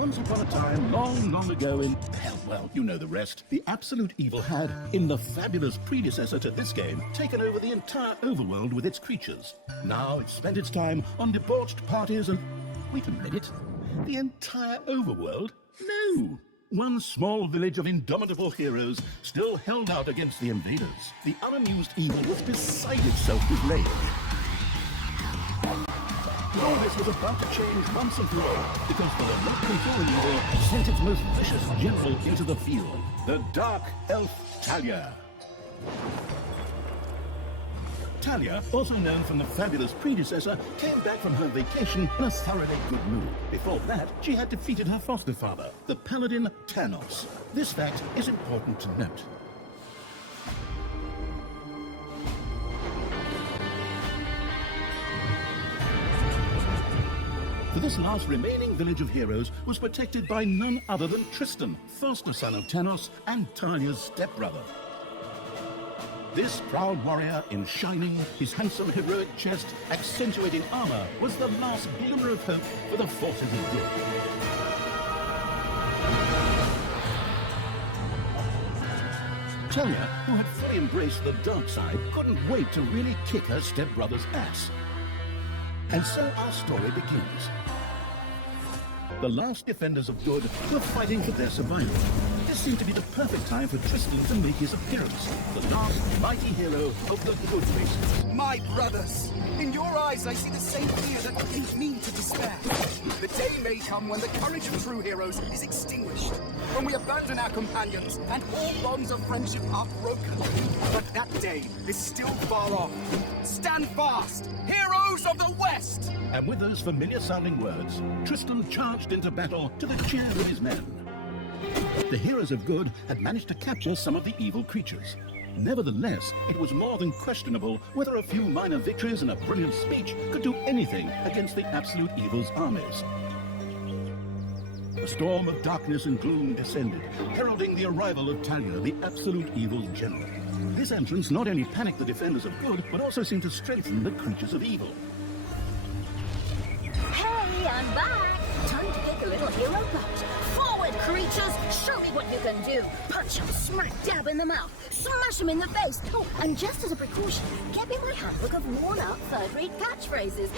Once upon a time, long, long ago in, hell, well, you know the rest, the absolute evil had, in the fabulous predecessor to this game, taken over the entire overworld with its creatures. Now it spent its time on debauched parties and... Wait a minute. The entire overworld? No! One small village of indomitable heroes still held out against the invaders. The unamused evil was beside itself with rage. All this was about to change once and for all, because the remote controlling evil sent its most vicious general into the field, the dark elf Talia. Talia, also known from the fabulous predecessor, came back from her vacation in a thoroughly good mood. Before that, she had defeated her foster father, the paladin Tanos. This fact is important to note. For this last remaining village of heroes was protected by none other than Tristan, foster son of Tanos and Talia's stepbrother. This proud warrior in shining, his handsome heroic chest accentuating armor, was the last glimmer of hope for the forces of good. Talia, who had fully embraced the dark side, couldn't wait to really kick her stepbrother's ass. And so our story begins. The last defenders of good were fighting for their survival. This seemed to be the perfect time for Tristan to make his appearance, the last mighty hero of the good races. My brothers, in your eyes I see the same fear that leads me to despair. The day may come when the courage of true heroes is extinguished, when we abandon our companions and all bonds of friendship are broken. But that day is still far off. Stand fast, heroes of the West! And with those familiar-sounding words, Tristan charged into battle to the cheer of his men. The heroes of good had managed to capture some of the evil creatures. Nevertheless, it was more than questionable whether a few minor victories and a brilliant speech could do anything against the absolute evil's armies. A storm of darkness and gloom descended, heralding the arrival of Talia, the absolute evil's general. This entrance not only panicked the defenders of good, but also seemed to strengthen the creatures of evil. Hey, I'm back! Time to get the little hero bout. Forward, creatures! Show me what you can do! Punch them smack dab in the mouth! Smash them in the face! Oh, and just as a precaution, get me my handbook of worn-out third-rate catchphrases.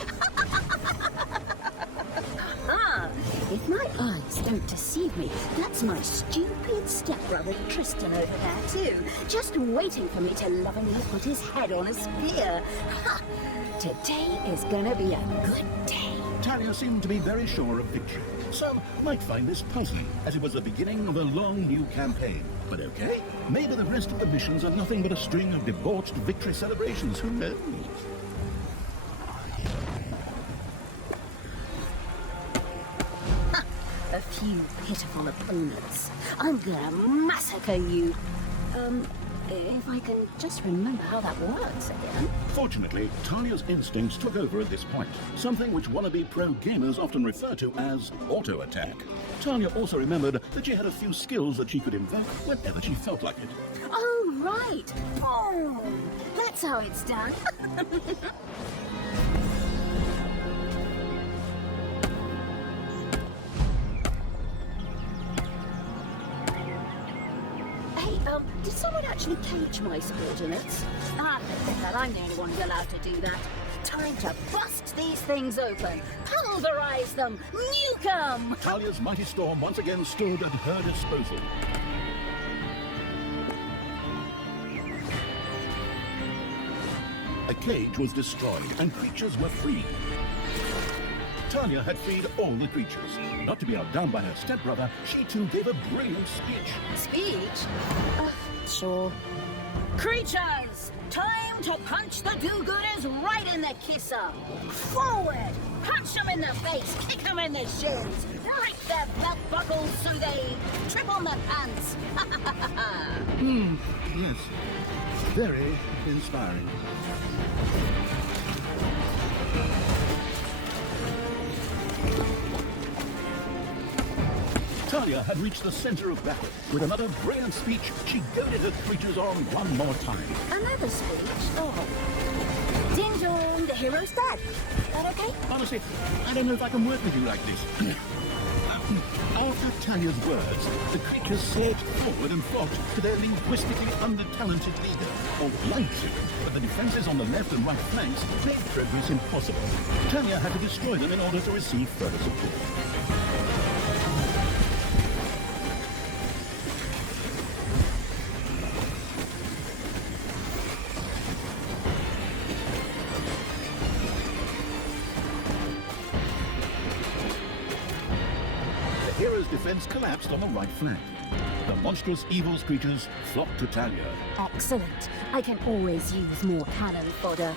Aha! If my eyes don't deceive me, that's my stupid stepbrother Tristan over there too, just waiting for me to lovingly put his head on a spear. Ha! Today is gonna be a good day. Talia seemed to be very sure of victory. Some might find this puzzling, as it was the beginning of a long new campaign. But okay, maybe the rest of the missions are nothing but a string of debauched victory celebrations, who knows? A few pitiful opponents. I'm gonna massacre you. If I can just remember how that works again. Fortunately, Talia's instincts took over at this point, something which wannabe pro-gamers often refer to as auto-attack. Talia also remembered that she had a few skills that she could invoke whenever she felt like it. Oh, right. Oh, that's how it's done. Did someone actually cage my subordinates? I don't think that I'm the only one who's allowed to do that. Time to bust these things open, pulverize them, nuke them! Talia's mighty storm once again stood at her disposal. A cage was destroyed and creatures were freed. Talia had freed all the creatures. Not to be outdone by her stepbrother, she too gave a brilliant speech. Speech? Sure. Creatures! Time to punch the do-gooders right in the kisser! Forward! Punch them in the face, kick them in the shins, break their belt buckles so they trip on their pants! Yes. Very inspiring. Talia had reached the center of battle. With another brilliant speech, she goaded her creatures on one more time. Another speech? Oh. Ding dong, the hero's dead. That okay? Honestly, I don't know if I can work with you like this. Talia's words, the creatures surged forward and flocked to their linguistically undertalented leader, or blind chicken, but the defenses on the left and right flanks made progress impossible. Talia had to destroy them in order to receive further support. The hero's defense collapsed on the right flank. The monstrous evils creatures flocked to Talia. Excellent. I can always use more cannon fodder.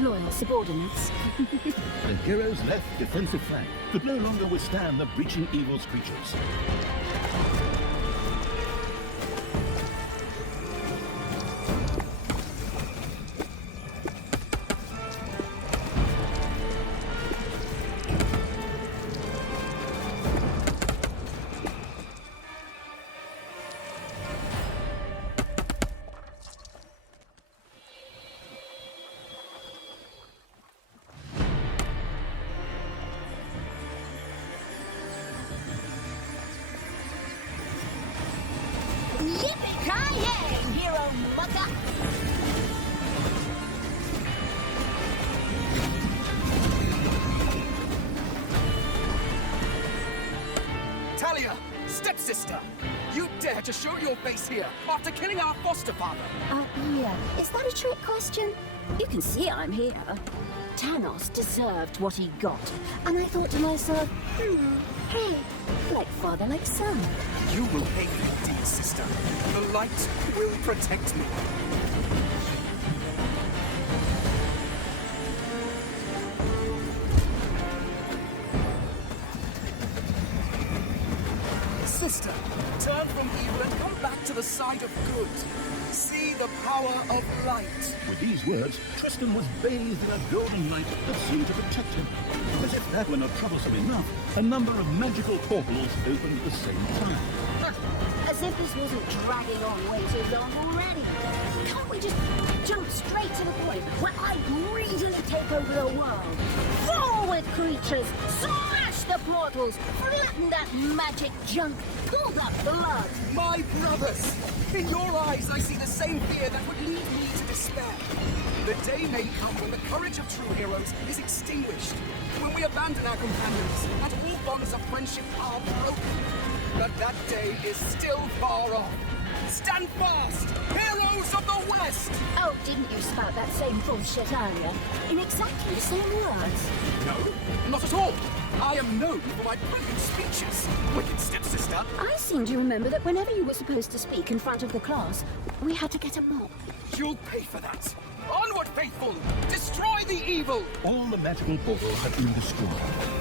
Loyal subordinates. The hero's left defensive flank could no longer withstand the breaching evils creatures. Yippee-ki-yay, hero mother! Talia, stepsister, you dare to show your face here after killing our foster father? Yeah. Is that a trick question? You can see I'm here. Thanos deserved what he got. And I thought to myself, hey, like father, like son. You will pay for your deeds, sister. The light will protect me. Sister, turn from evil and come back to the side of good. See the power of light. With these words, Tristan was bathed in a golden light that seemed to protect him. As if that were not troublesome enough, a number of magical portals opened at the same time. As if this wasn't dragging on way too long already. Can't we just jump straight to the point where I greedily take over the world? Forward, creatures! Smash the portals! Flatten that magic junk! Pull that blood! My brothers! In your eyes, I see the same fear that would lead me to despair. The day may come when the courage of true heroes is extinguished, when we abandon our companions and all bonds of friendship are broken. But that day is still far off. Stand fast, heroes of the West! Oh, didn't you spout that same bullshit earlier? In exactly the same words. No, not at all. I am known for my brilliant speeches, wicked stepsister. I seem to remember that whenever you were supposed to speak in front of the class, we had to get a mop. You'll pay for that. Onward, faithful! Destroy the evil! All the magical portals had been destroyed,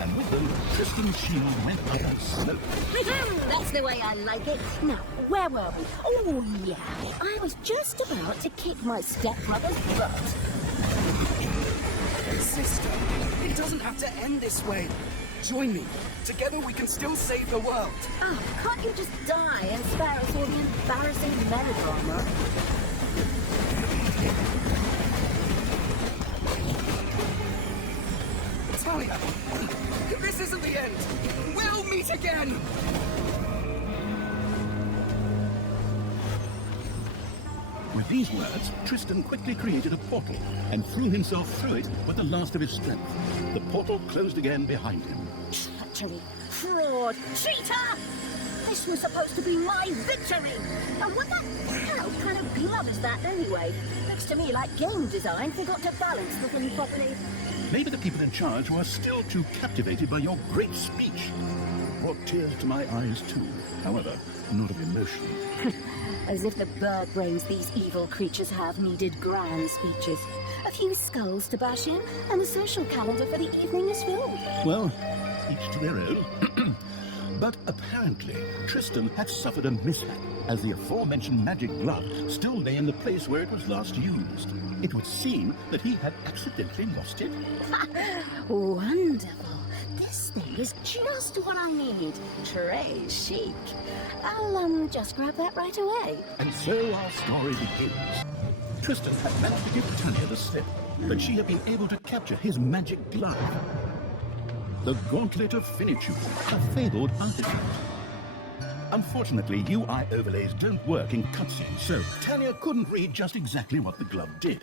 and with them, Tristan's shield went up in smoke. That's the way I like it. Now, where were we? Oh, yeah. I was just about to kick my stepbrother's butt. Sister, it doesn't have to end this way. Join me. Together we can still save the world. Oh, can't you just die and spare us all the embarrassing melodrama? Talia, this isn't the end. We'll meet again. With these words, Tristan quickly created a portal and threw himself through it with the last of his strength. The portal closed again behind him. Treachery, fraud, cheater! This was supposed to be my victory! And what the hell kind of glove is that anyway? Looks to me like game design forgot to balance the thing properly. Maybe the people in charge were still too captivated by your great speech. Brought tears to my eyes too, however, not of emotion. As if the bird brains these evil creatures have needed grand speeches. A few skulls to bash in, and the social calendar for the evening is filled. Well, each to their own. But apparently, Tristan had suffered a mishap, as the aforementioned magic glove still lay in the place where it was last used. It would seem that he had accidentally lost it. Wonderful. This thing is just what I need. Très chic. I'll just grab that right away. And so our story begins. Tristan had managed to give Talia the slip, but she had been able to capture his magic glove. the Gauntlet of Finitude, a fabled artifact. Unfortunately, UI overlays don't work in cutscenes, so Tanya couldn't read just exactly what the glove did.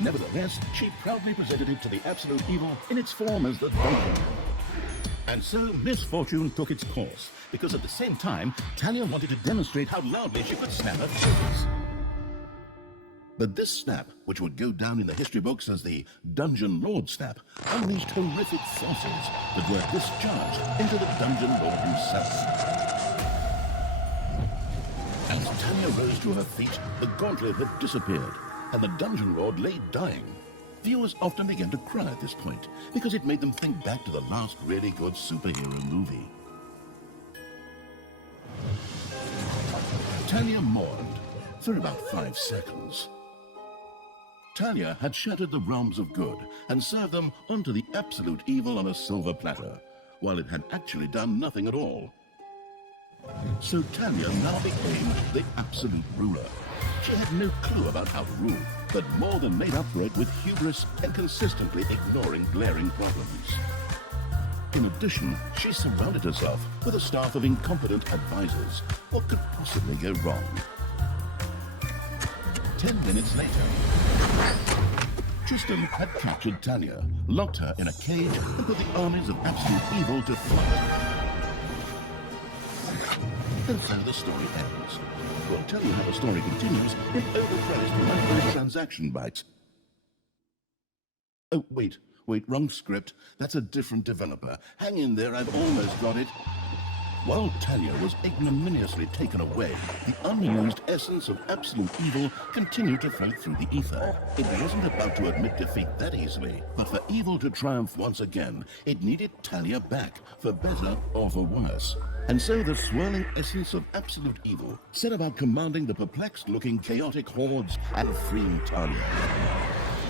Nevertheless, she proudly presented it to the absolute evil in its form as the Dungeon. And so misfortune took its course, because at the same time, Talia wanted to demonstrate how loudly she could snap her fingers. But this snap, which would go down in the history books as the Dungeon Lord snap, unleashed horrific forces that were discharged into the Dungeon Lord himself. As Talia rose to her feet, the gauntlet had disappeared, and the Dungeon Lord lay dying. Viewers often began to cry at this point, because it made them think back to the last really good superhero movie. Talia mourned for about 5 seconds. Talia had shattered the realms of good and served them onto the absolute evil on a silver platter, while it had actually done nothing at all. So Talia now became the absolute ruler. She had no clue about how to rule, but more than made up for it with hubris and consistently ignoring glaring problems. In addition, she surrounded herself with a staff of incompetent advisors. What could possibly go wrong? 10 minutes later, Tristan had captured Tanya, locked her in a cage, and put the armies of absolute evil to flight. And so the story ends. We'll tell you how the story continues in overpriced microtransaction bites. Oh, wait, wrong script. That's a different developer. Hang in there, I've almost got it. While Talia was ignominiously taken away, the unused essence of absolute evil continued to float through the ether. It wasn't about to admit defeat that easily, but for evil to triumph once again, it needed Talia back, for better or for worse. And so the swirling essence of absolute evil set about commanding the perplexed-looking chaotic hordes and freeing Talia.